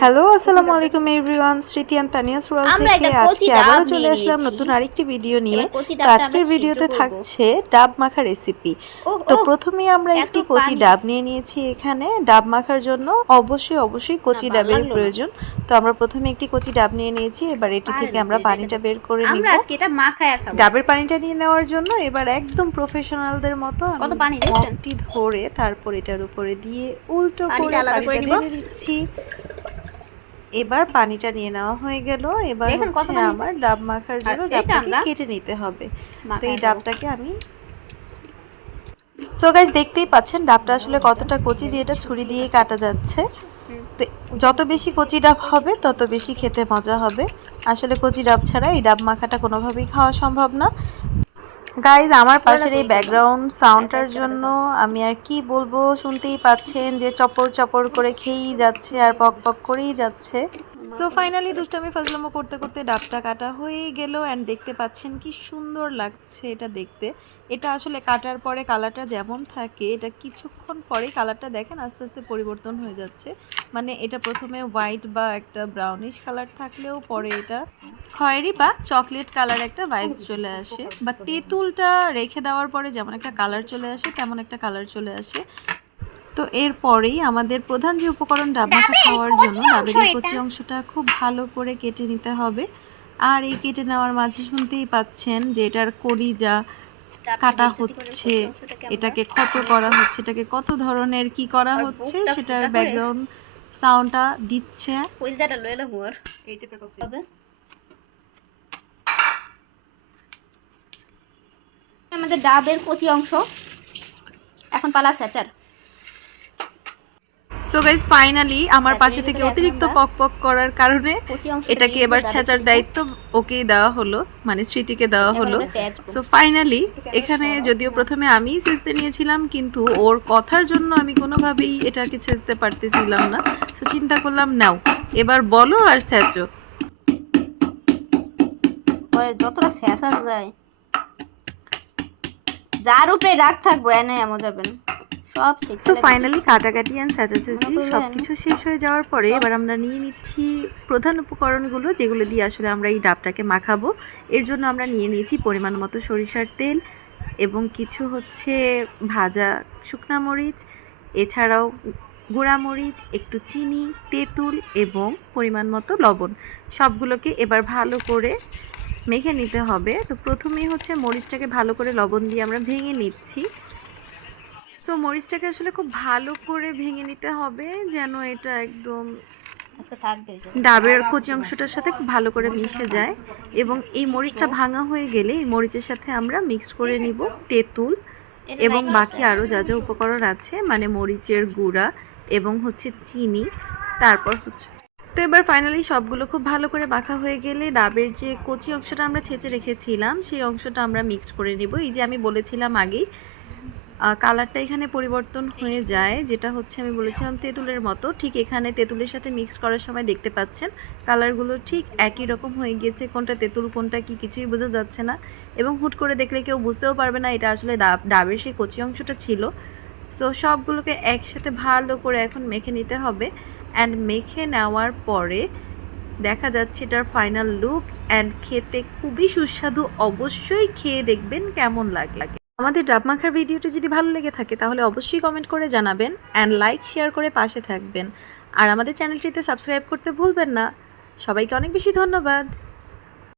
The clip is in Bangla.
হ্যালো আসসালামু আলাইকুম এভরিওয়ান, স্মৃতি এন্ড তানিয়াস ওয়ার্ল্ড থেকে আজকে আবারও চলে আসলাম নতুন আরেকটি ভিডিও নিয়ে। তো আজকের ভিডিওতে থাকছে ডাব মাখা রেসিপি। তো প্রথমেই আমরা একটি কচি ডাব নিয়ে নিয়েছি। এখানে ডাব মাখার জন্য অবশ্যই কচি ডাবের প্রয়োজন। তো আমরা প্রথমে একটি কচি ডাব নিয়ে নিয়েছি। এবার এটি থেকে আমরা পানিটা বের করে নিব। আমরা আজকে এটা মাখায়া খাবো। ডাবের পানিটা নিয়ে নেওয়ার জন্য এবার একদম প্রফেশনালদের মতো কত পানি দিচ্ছেন মগটি ধরে তারপর এটার উপরে দিয়ে উল্টো করে পানিটা ঢেলে দিচ্ছি। এবার পানিটা নিয়ে নেওয়া হয়ে গেল। এবার হচ্ছে আমার ডাব মাখার জন্য ডাবটাকে কেটে নিতে হবে। তো এই ডাবটাকে আমি সো গাইস দেখতেই পাচ্ছেন ডাবটা আসলে কতটা কচি যে এটা ছুরি দিয়ে কাটা যাচ্ছে। তো যত বেশি কচি ডাব হবে তত বেশি খেতে মজা হবে। আসলে কচি ডাব ছাড়া এই ডাব মাখাটা কোনোভাবেই খাওয়া সম্ভব না। গাইজ আমার পাশের এই ব্যাকগ্রাউন্ড সাউন্ডটার জন্য আমি আর কি বলবো, শুনতেই পাচ্ছেন যে চপর চপর করে খেয়েই যাচ্ছে আর পক পক করেই যাচ্ছে। সো ফাইনালি দুষ্টামি ফাজলামো করতে করতে ডাবটা কাটা হয়ে গেল অ্যান্ড দেখতে পাচ্ছেন কি সুন্দর লাগছে এটা দেখতে। এটা আসলে কাটার পরে কালারটা যেমন থাকে এটা কিছুক্ষণ পরে কালারটা দেখেন আস্তে আস্তে পরিবর্তন হয়ে যাচ্ছে। মানে এটা প্রথমে হোয়াইট বা একটা ব্রাউনিশ কালার থাকলেও পরে এটা খয়েরি বা চকলেট কালার একটা ভাইবস চলে আসে। বা তেঁতুলটা রেখে দেওয়ার পরে যেমন একটা কালার চলে আসে তেমন একটা কালার চলে আসে। তো এরপরেই আমাদের প্রধান যে উপকরণ ডাব মাখা খাওয়ার জন্য ডাবের এই কচি অংশটা খুব ভালো করে কেটে নিতে হবে। আর এই কেটে নেওয়ার মাঝে শুনতেই পাচ্ছেন যে এটার কলিজা কাটা হচ্ছে, এটাকে ক্ষত করা হচ্ছে, এটাকে কত ধরনের কি করা হচ্ছে সেটার ব্যাকগ্রাউন্ড সাউন্ডটা দিচ্ছে। আমাদের ডাবের কচি অংশ এখন পালা স্যাচার। সো গাইস ফাইনালি আমার পাশে থেকে অতিরিক্ত পক পক করার কারণে এটাকে এবার ছেঁচার দায়িত্ব ওকেই দেওয়া হলো, মানে স্মৃতিকে দেওয়া হলো। সো ফাইনালি এখানে যদিও প্রথমে আমিই ছেঁচতে নিয়েছিলাম কিন্তু ওর কথার জন্য আমি কোনোভাবেই এটাকে ছেঁচতে পারতেছিলাম না। সো চিন্তা করলাম নাও এবার বলো আর ছেঁচো। যতটা ছেঁচা যায় যার উপরে রাগ থাকবো এনে এমন যাবেন সব। সো ফাইনালি কাটাকাটি অ্যান্ড স্যাচাসেসি সব কিছু শেষ হয়ে যাওয়ার পরে এবার আমরা নিয়ে নিচ্ছি প্রধান উপকরণগুলো যেগুলো দিয়ে আসলে আমরা এই ডাবটাকে মাখাবো। এর জন্য আমরা নিয়ে নিয়েছি পরিমাণ মতো সরিষার তেল এবং কিছু হচ্ছে ভাজা শুকনা মরিচ, এছাড়াও গুঁড়ামরিচ, একটু চিনি, তেঁতুল এবং পরিমাণ মতো লবণ। সবগুলোকে এবার ভালো করে মেখে নিতে হবে। তো প্রথমেই হচ্ছে মরিচটাকে ভালো করে লবণ দিয়ে আমরা ভেঙে নিচ্ছি। সো মরিচটাকে আসলে খুব ভালো করে ভেঙে নিতে হবে যেন এটা একদম ডাবের কচি অংশটার সাথে খুব ভালো করে মিশে যায়। এবং এই মরিচটা ভাঙা হয়ে গেলে এই মরিচের সাথে আমরা মিক্স করে নিব তেঁতুল এবং বাকি আরও যা যা উপকরণ আছে, মানে মরিচের গুঁড়া এবং হচ্ছে চিনি। তারপর হচ্ছে তো এবার ফাইনালি সবগুলো খুব ভালো করে মাখা হয়ে গেলে ডাবের যে কচি অংশটা আমরা ছেঁচে রেখেছিলাম সেই অংশটা আমরা মিক্স করে নিব। এই যে আমি বলেছিলাম আগেই কালারটা এখানে পরিবর্তন হয়ে যায়, যেটা হচ্ছে আমি বলেছিলাম তেঁতুলের মতো। ঠিক এখানে তেঁতুলের সাথে মিক্স করার সময় দেখতে পাচ্ছেন কালারগুলো ঠিক একই রকম হয়ে গিয়েছে। কোনটা তেঁতুল কোনটা কি কিছুই বোঝা যাচ্ছে না এবং হুট করে দেখলে কেউ বুঝতেও পারবে না এটা আসলে ডাবের সেই কচি অংশটা ছিল। সো সবগুলোকে একসাথে ভালো করে এখন মেখে নিতে হবে। অ্যান্ড মেখে নেওয়ার পরে দেখা যাচ্ছে এটার ফাইনাল লুক অ্যান্ড খেতে খুবই সুস্বাদু। অবশ্যই খেয়ে দেখবেন কেমন লাগে। আমাদের ডাব মাখার ভিডিওটি যদি ভালো লেগে থাকে তাহলে অবশ্যই কমেন্ট করে জানাবেন অ্যান্ড লাইক শেয়ার করে পাশে থাকবেন। আর আমাদের চ্যানেলটিতে সাবস্ক্রাইব করতে ভুলবেন না। সবাইকে অনেক বেশি ধন্যবাদ।